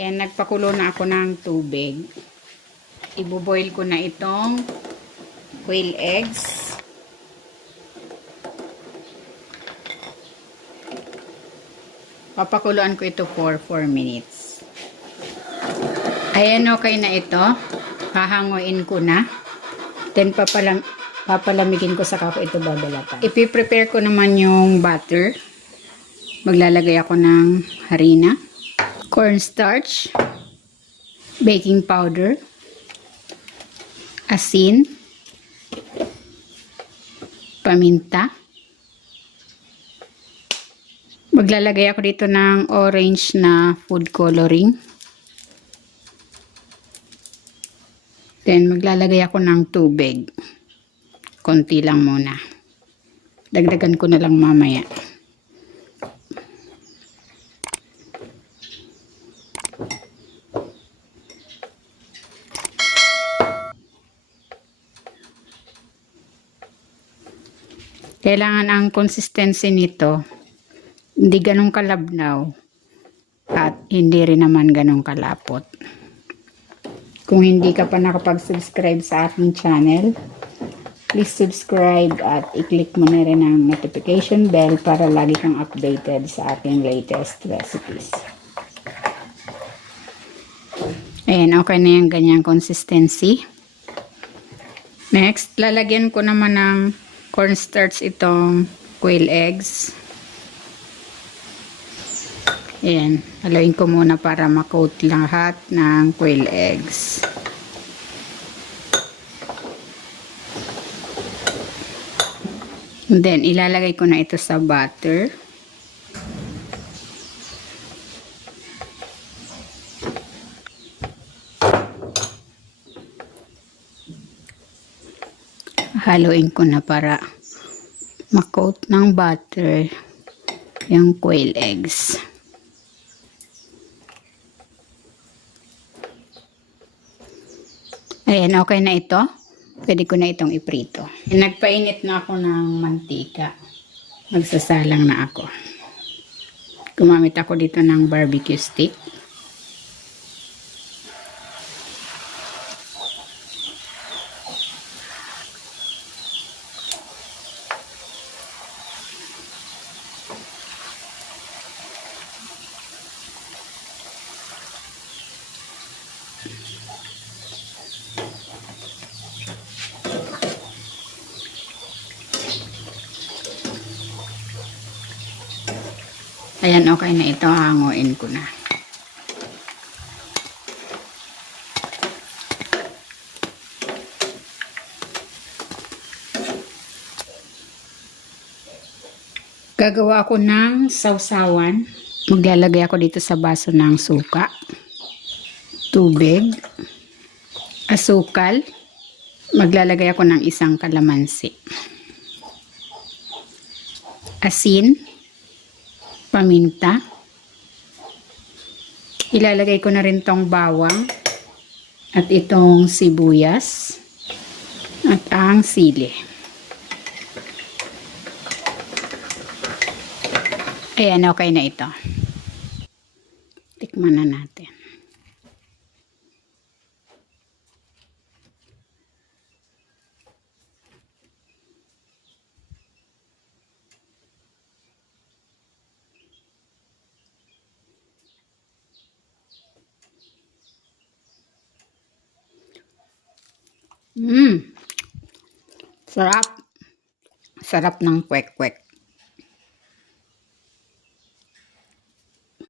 And nagpakulo na ako ng tubig. Iboboil ko na itong quail eggs. Papakuluan ko ito for 4 minutes. Ayan, okay na ito. Hahanguin ko na. Then papalamigin ko saka ko ito babalatan. Ipiprepare ko naman yung butter. Maglalagay ako ng harina, cornstarch, baking powder, asin, paminta. Maglalagay ako dito ng orange na food coloring. Then maglalagay ako ng tubig. Konti lang muna. Dagdagan ko na lang mamaya. Kailangan ang consistency nito hindi ganong kalabnaw at hindi rin naman ganong kalapot. Kung hindi ka pa nakapag-subscribe sa aking channel, please subscribe at i-click mo na rin ang notification bell para lagi kang updated sa aking latest recipes. Ayan, okay na yung ganyang consistency. Next, lalagyan ko naman ng cornstarch itong quail eggs. Ayan, haluin ko muna para ma-coat lahat ng quail eggs. And then, ilalagay ko na ito sa butter. Haluin ko na para ma-coat ng butter yung quail eggs. Ayan, okay na ito. Pwede ko na itong iprito. Nagpainit na ako ng mantika. Magsasalang na ako. Gumamit ako dito ng barbecue stick. Ayan, okay na ito. Hanguin ko na. Gagawa ako ng sausawan. Maglalagay ako dito sa baso ng suka, tubig, asukal. Maglalagay ako ng isang kalamansi, asin, paminta. Ilalagay ko na rin tong bawang at itong sibuyas at ang sili. Ayan, okay na ito. Tikman na natin. Sarap. Sarap ng kwek-kwek.